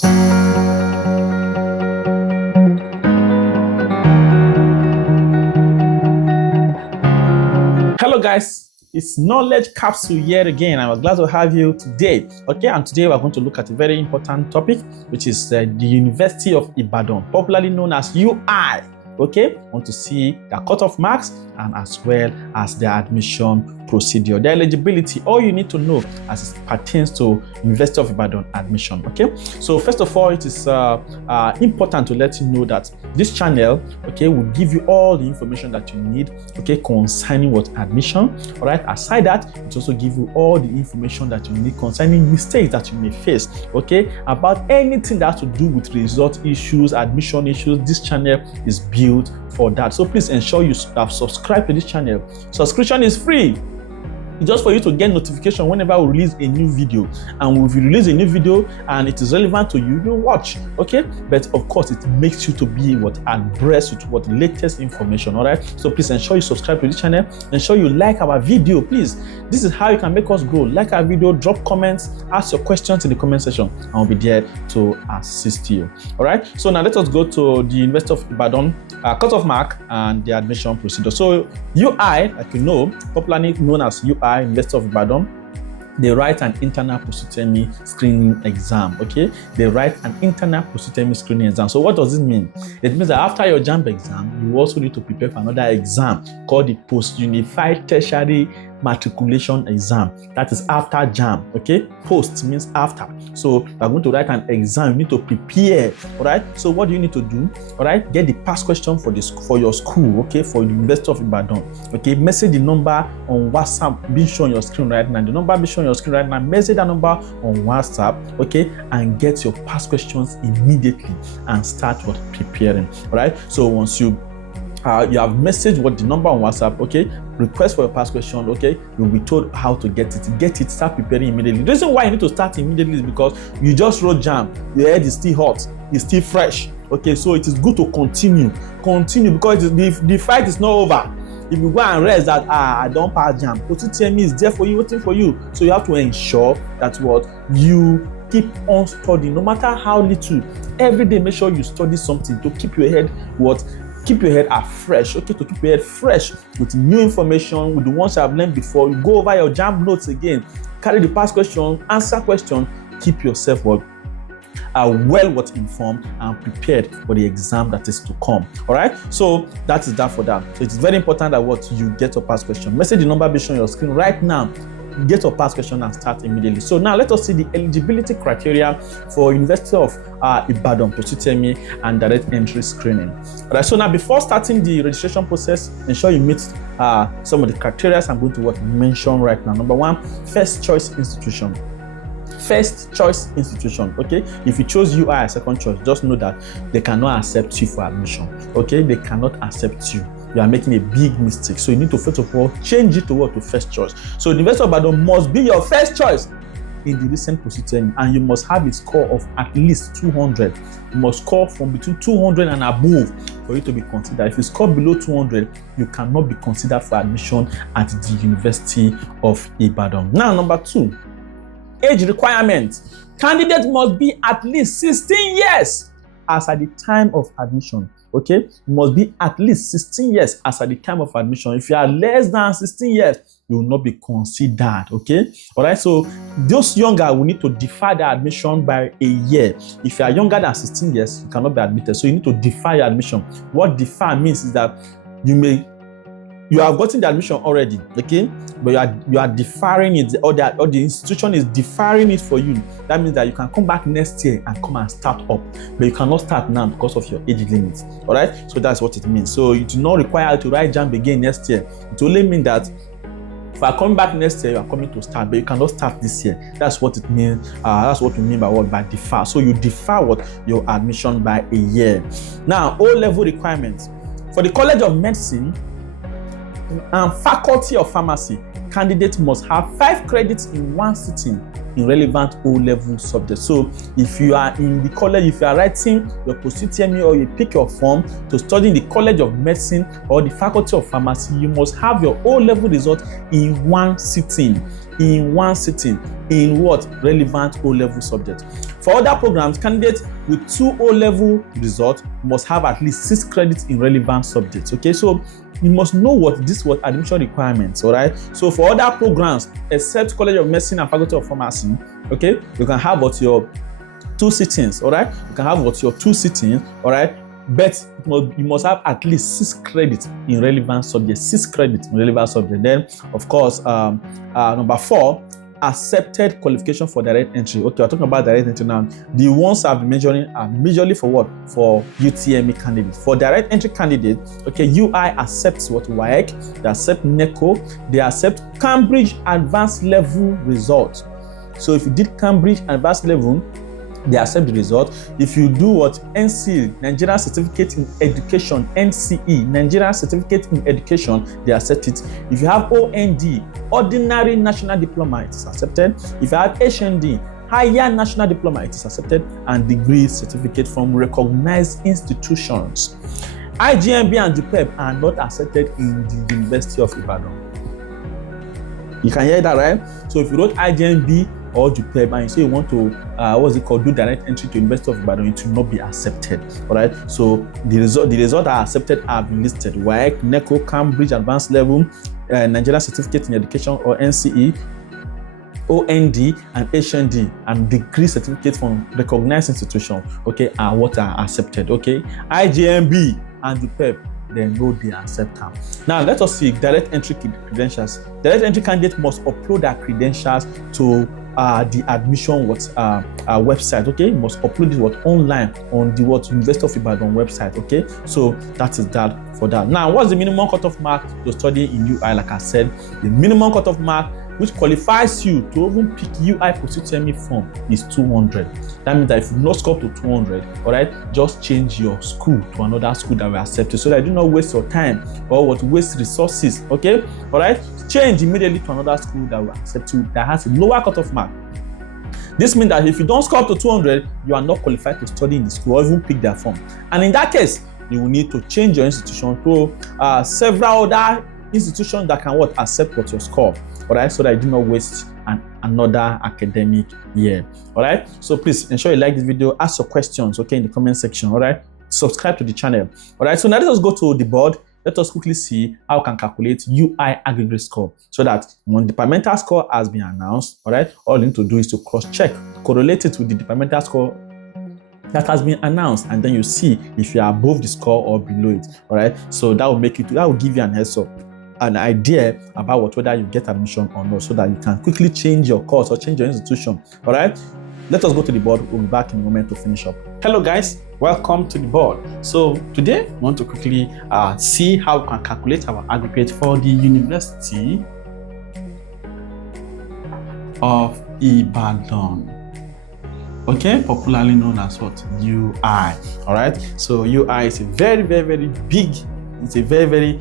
Hello guys, it's Knowledge Capsule yet again. I'm glad to have you today. Okay, and today we're going to look at a very important topic, which is the University of Ibadan, popularly known as UI. Okay, I want to see the cutoff marks and as well as their admission procedure, the eligibility, all you need to know as it pertains to University of Ibadan admission. Okay, so first of all, it is important to let you know that this channel, okay, will give you all the information that you need, okay, concerning what admission. All right, aside that, it also give you all the information that you need concerning mistakes that you may face, okay, about anything that has to do with result issues, admission issues. This channel is built for that. So please ensure you have subscribed to this channel. Subscription is free. It's just for you to get notification whenever we release a new video. And if we release a new video and it is relevant to you, you watch, okay? But of course, it makes you to be abreast with what latest information, all right? So please ensure you subscribe to this channel. Ensure you like our video, please. This is how you can make us grow. Like our video, drop comments, ask your questions in the comment section, and I'll be there to assist you, all right? So now let us go to the University of Ibadan cutoff mark and the admission procedure. So UI, like you know, popularly known as UI, University of Ibadan, they write an internal post-UTME screening exam, okay? They write an internal post-UTME screening exam. So what does this mean? It means that after your JAMB exam, you also need to prepare for another exam called the Post-Unified Tertiary Matriculation Exam. That is after JAMB, okay? Post means after. So you are going to write an exam. You need to prepare, all right? So what do you need to do? All right, get the past question for your school, okay? For the University of Ibadan, okay? Message the number on WhatsApp being shown on your screen right now. The number being shown on your screen right now. Message that number on WhatsApp, okay? And get your past questions immediately and start preparing, all right? So once you have messaged what the number on WhatsApp, okay, request for your past question, okay, you'll be told how to get it, start preparing immediately. The reason why you need to start immediately is because you just wrote JAMB, your head is still hot, it's still fresh, okay, so it is good to continue because the fight is not over. If you go and rest that, I don't pass JAMB, Post-UTME is there for you, waiting for you, so you have to ensure that you keep on studying, no matter how little. Every day, make sure you study something to keep your head keep your head fresh, okay, to keep your head fresh with new information, with the ones I've learned before. You go over your JAMB notes again, carry the past question, answer question, keep yourself well informed and prepared for the exam that is to come. All right, so that is that for that. So it's very important that you get your past question. Message the number being shown on your screen right now. Get your past question and start immediately. So now let us see the eligibility criteria for University of Ibadan Post-UTME and direct entry screening. All right, so now before starting the registration process, ensure you meet some of the criteria I'm going to mention right now. Number one, first choice institution. First choice institution, okay? If you chose UI as second choice, just know that they cannot accept you for admission, okay? They cannot accept you. You are making a big mistake. So you need to first of all change it to first choice. So the University of Ibadan must be your first choice in the recent Post-UTME, and you must have a score of at least 200. You must score from between 200 and above for you to be considered. If you score below 200, you cannot be considered for admission at the University of Ibadan. Now, number two, age requirement. Candidate must be at least 16 years as at the time of admission. Okay, you must be at least 16 years as at the time of admission. If you are less than 16 years, you will not be considered. Okay, all right. So those younger will need to defer their admission by a year. If you are younger than 16 years, you cannot be admitted. So you need to defer your admission. What defer means is that you have gotten the admission already, okay, but you are deferring it, or the institution is deferring it for you. That means that you can come back next year and come and start up, but you cannot start now because of your age limit. All right, so that's what it means. So you do not require to write JAMB again next year. It only means that if you are coming back next year, you are coming to start, but you cannot start this year. That's what it means. That's what we mean by defer. So you defer your admission by a year. Now, O-level requirements for the College of Medicine and Faculty of Pharmacy, candidates must have 5 credits in one sitting in relevant O-level subjects. So if you are in the college, if you are writing your Post-UTME or you pick your form to study in the College of Medicine or the Faculty of Pharmacy, you must have your O-level result in one sitting. in one sitting in what? Relevant O-level subject. For other programs, candidates with 2 O-level results must have at least 6 credits in relevant subjects. Okay, so you must know what admission requirements, all right? So for other programs, except College of Medicine and Faculty of Pharmacy, okay, you can have what your 2 sittings, all right? You can have what your 2 sittings, all right? But you must have at least 6 credits in relevant subjects. 6 credits in relevant subjects. Then, of course, number 4, accepted qualification for direct entry. Okay, we're talking about direct entry now. The ones I've been measuring are majorly for what? For UTME candidates. For direct entry candidates, okay, UI accepts what? WAEC, they accept NECO, they accept Cambridge Advanced Level results. So if you did Cambridge Advanced Level, they accept the result. If you do what? NCE, Nigerian Certificate in Education, NCE, Nigerian Certificate in Education, they accept it. If you have OND, Ordinary National Diploma, it is accepted. If you have HND, Higher National Diploma, it is accepted. And degree certificate from recognized institutions. IJMB and JPEB are not accepted in the University of Ibadan. You can hear that, right? So if you wrote IJMB or JPEB and you say you want to do direct entry to University of Ibadan, it will not be accepted. All right. So the result are accepted have been listed: WAEC, NECO, Cambridge Advanced Level, Nigerian Certificate in Education or NCE, OND and HND, and degree certificates from recognized institutions, okay, are what are accepted. Okay, IJMB and JPEB, then no, they accept them. Now let us see direct entry credentials. Direct entry candidates must upload their credentials to the admission website. Okay, you must upload it online on the University of Ibadan website. Okay, so that is that for that. Now, what's the minimum cutoff mark to study in UI? Like I said, the minimum cutoff mark which qualifies you to even pick UI Post-UTME form is 200. That means that if you not score to 200, all right, just change your school to another school that will accept you, so that you do not waste your time or waste resources. Okay, all right, change immediately to another school that will accept you, that has a lower cutoff mark. This means that if you don't score up to 200, you are not qualified to study in the school or even pick their form. And in that case, you will need to change your institution to several other institutions that can accept what your score, all right, so that you do not waste another academic year. All right, so please ensure you like this video, ask your questions, okay, in the comment section. All right, subscribe to the channel. All right, so now let us go to the board. Let us quickly see how we can calculate UI aggregate score, so that when the departmental score has been announced, all right, all you need to do is to cross-check, correlate it with the departmental score that has been announced, and then you see if you are above the score or below it. All right, so that will give you an heads up, an idea about whether you get admission or not, so that you can quickly change your course or change your institution. All right, let us go to the board. We'll be back in a moment to finish up. Hello guys, welcome to the board. So today we want to quickly see how we can calculate our aggregate for the University of Ibadan. Okay, popularly known as what? UI. All right, so UI is a very big, it's a very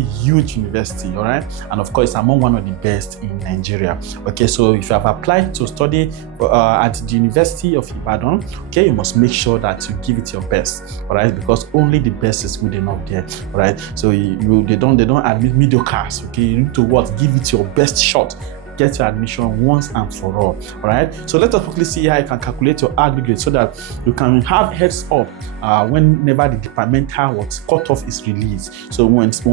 huge university. All right, and of course among one of the best in Nigeria. Okay, so if you have applied to study at the University of Ibadan, okay, you must make sure that you give it your best. All right, because only the best is good enough there. All right, so they don't admit mediocres. Okay, you need to give it your best shot. Get your admission once and for all. All right, so let us quickly see how you can calculate your aggregate, so that you can have heads up whenever the departmental cutoff is released. So once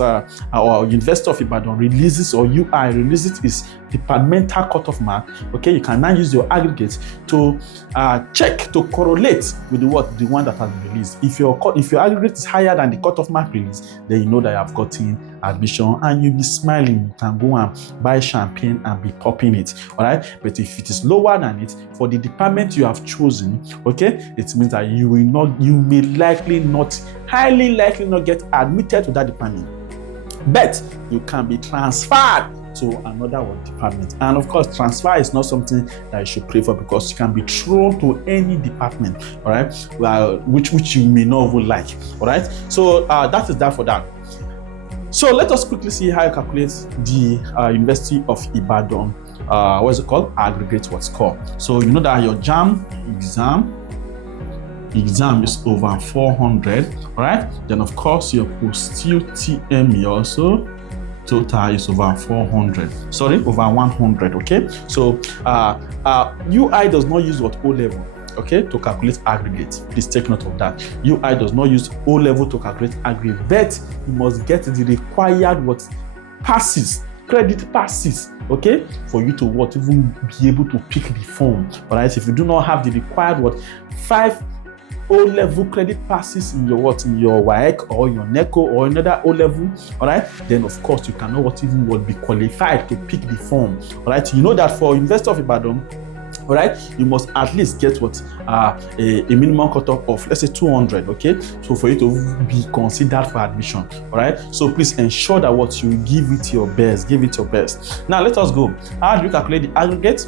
our University of Ibadan releases, or UI releases its departmental cutoff mark, okay, you can now use your aggregate to check, to correlate with the one that has been released. If your aggregate is higher than the cutoff mark release, then you know that you have gotten admission, and you'll be smiling. You can go and buy champagne and be popping it. All right, but if it is lower than it for the department you have chosen, okay, it means that you may highly likely not get admitted to that department, but you can be transferred to another department. And of course, transfer is not something that you should pray for, because you can be thrown to any department, all right, which you may not even like. All right, so that is that for that. So let us quickly see how you calculate the University of Ibadan aggregate score. So you know that your JAMB exam is over 400, all right? Then of course your Post-UTME also total is over 400. Sorry, over 100. Okay, so UI does not use what O-level, okay, to calculate aggregate. Please take note of that. UI does not use O-level to calculate aggregate, but you must get the required what passes, credit passes, okay, for you to what even be able to pick the form. All right, if you do not have the required what 5 O-level credit passes in your what, in your WAEC or your NECO or another O-level, all right, then of course you cannot what even what be qualified to pick the form. All right, you know that for University of Ibadan, all right, you must at least get what a minimum cutoff of, let's say, 200. Okay, so for you to be considered for admission. All right, so please ensure that what you give it your best. Give it your best. Now let us go. How do you calculate the aggregate?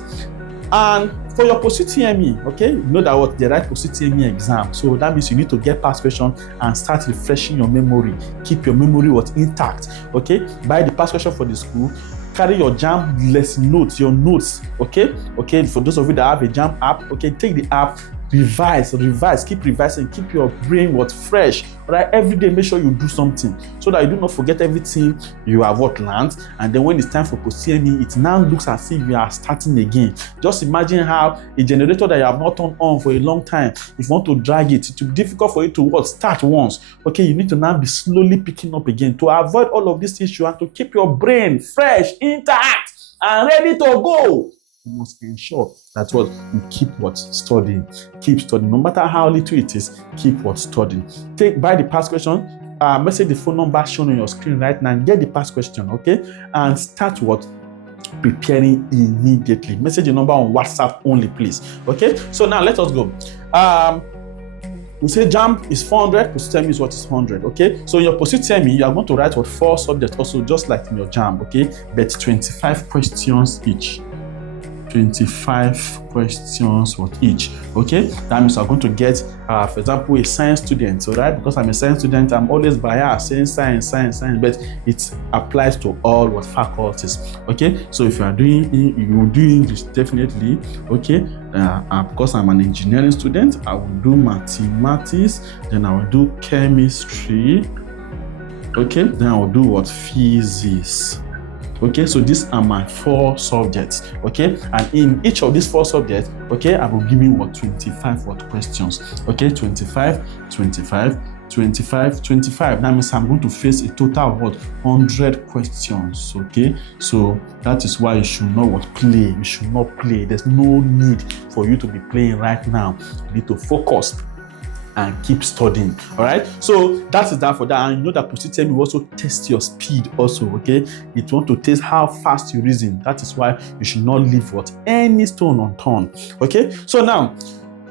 And for your post-UTME, okay, you know that what they write post-UTME exam. So that means you need to get past question and start refreshing your memory. Keep your memory what intact. Okay, buy the past question for the school. Carry your JAMB lesson notes, your notes, okay? Okay, for those of you that have a JAMB app, okay, take the app, revise, keep revising, keep your brain what fresh, all right? Every day, make sure you do something so that you do not forget everything you have what learned, and then when it's time for post-UTME, it now looks as if you are starting again. Just imagine how a generator that you have not turned on for a long time, if you want to drag it, it will be difficult for you to what, start once. Okay, you need to now be slowly picking up again to avoid all of this issue and to keep your brain fresh, intact, and ready to go. You must ensure that what you keep what studying. Keep studying, no matter how little it is. Keep what studying. Buy the past question. Message the phone number shown on your screen right now and get the past question, okay? And start what? Preparing immediately. Message the number on WhatsApp only, please. Okay. So now let us go. We say JAMB is 400, post-UTME is what is 100, okay? So in your post-UTME, you are going to write what 4 subjects also, just like in your JAMB, okay? But 25 questions each. 25 questions what each, okay? That means I'm going to get, for example, a science student, so right? Because I'm a science student, I'm always biased saying science, but it applies to all what faculties, okay? So if you are doing, you do English, definitely, okay? Because I'm an engineering student, I will do mathematics, then I will do chemistry, okay? Then I will do what? Physics. Okay, so these are my 4 subjects, okay, and in each of these 4 subjects, okay, I will give you what 25 what questions, okay, 25. That means I'm going to face a total of what 100 questions, okay. So that is why you should not what play. You should not play. There's no need for you to be playing right now. You need to focus and keep studying. All right, so that is that for that. And you know that post-UTME will also test your speed also, okay? It wants to test how fast you reason. That is why you should not leave what any stone unturned, okay? So now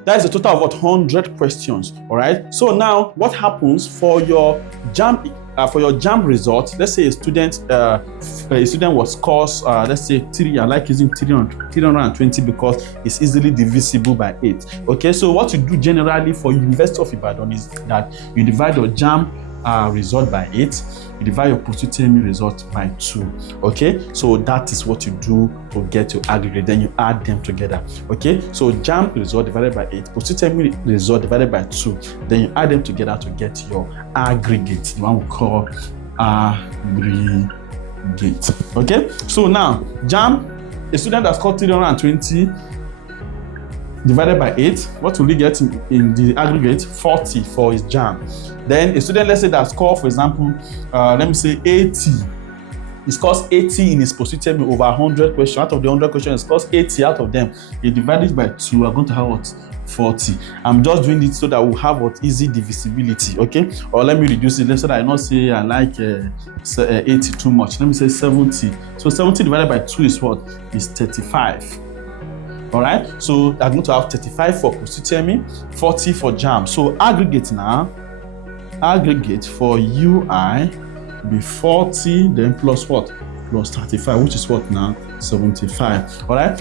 that is a total of what 100 questions. All right, so now what happens for your JAMB? For your JAMB result, let's say a student was scores, let's say 3. I like using 320 because it's easily divisible by 8. Okay, so what you do generally for University of Ibadan is that you divide your JAMB result by 8, you divide your post-UTME result by 2. Okay, so that is what you do to get your aggregate. Then you add them together. Okay, so JAMB result divided by 8, post-UTME result divided by 2. Then you add them together to get your aggregate, the one we call aggregate. Okay, so now JAMB, a student that scored 320 divided by 8, what will he get in the aggregate? 40 for his JAMB. Then a student, let's say, that score, for example, let me say 80. He scores 80 in his post-UTME over 100 questions. Out of the 100 questions, he scores 80 out of them. He divided by 2, we're going to have what? 40. I'm just doing it so that we'll have what easy divisibility, okay? Or let me reduce it. Let's say that I not say I like 80 too much. Let me say 70. So 70 divided by 2 is what? Is 35. All right, so I'm going to have 35 for post-UTME, 40 for JAMB. So aggregate now, aggregate for UI be 40, then plus what? Plus 35, which is what now? 75. All right,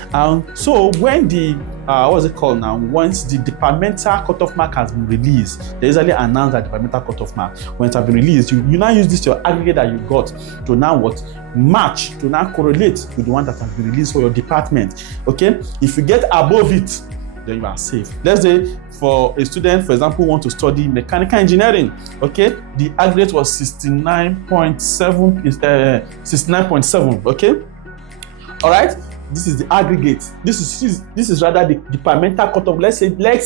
so when the what's it called now? Once the departmental cutoff mark has been released, they usually announce that departmental cutoff mark. When it has been released, you now use this your aggregate that you got to now what? Match, to now correlate with the one that has been released for your department. Okay, if you get above it, then you are safe. Let's say for a student, for example, want to study mechanical engineering, okay, the aggregate was 69.7, okay. All right, this is the aggregate. This is rather the departmental cutoff. Let's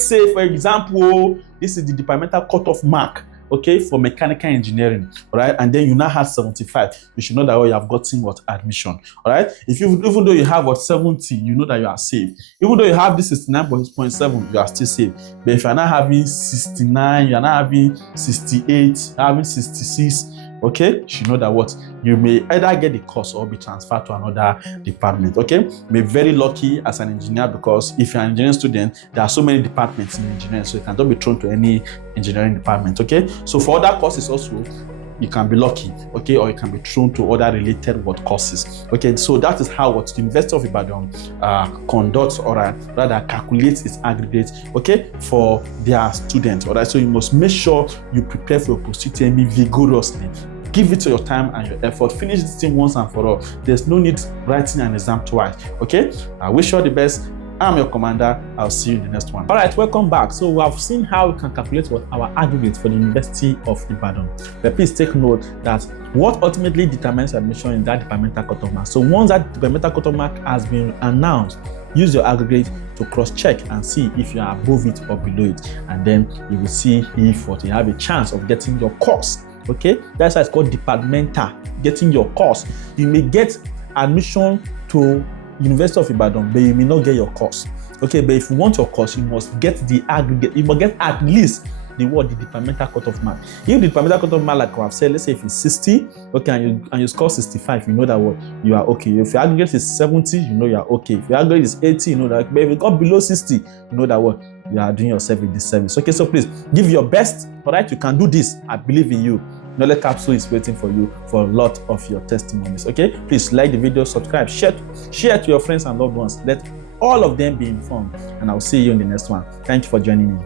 say for example, this is the departmental cutoff mark, okay, for mechanical engineering. All right, and then you now have 75. You should know that you have gotten what admission. All right, even though you have what 70, you know that you are safe. Even though you have this 69.7, you are still safe. But if you are not having 69, you are not having 68, having 66. Okay, you should know that what you may either get the course or be transferred to another department. Okay, be very lucky as an engineer, because if you're an engineering student, there are so many departments in engineering, so you cannot be thrown to any engineering department. Okay, so for other courses also, you can be lucky, okay, or you can be thrown to other related courses. Okay, so that is how what the University of Ibadan conducts, or rather calculates its aggregate, okay, for their students. All right, so you must make sure you prepare for your post-UTME vigorously. Give it to your time and your effort. Finish this thing once and for all. There's no need writing an exam twice. Okay, I wish you all the best. I'm your commander. I'll see you in the next one. All right, welcome back. So we have seen how we can calculate what our aggregate for the University of Ibadan. But please take note that what ultimately determines admission in that departmental cutoff mark. So once that departmental cutoff mark has been announced, use your aggregate to cross-check and see if you are above it or below it, and then you will see if what you have a chance of getting your course. Okay, that's why it's called departmental, getting your course. You may get admission to University of Ibadan, but you may not get your course. Okay, but if you want your course, you must get the aggregate. You must get at least the departmental cutoff mark. If the departmental cutoff mark, like I've said, let's say if it's 60, okay, and you score 65, you know that you are okay. If your aggregate is 70, you know you are okay. If your aggregate is 80, you know that. But if you got below 60, you know that you are doing yourself a disservice. Okay, so please give your best. All right, you can do this. I believe in you. Knowledge Capsule is waiting for you for a lot of your testimonies. Okay, please like the video, subscribe, share to your friends and loved ones. Let all of them be informed, and I'll see you in the next one. Thank you for joining me.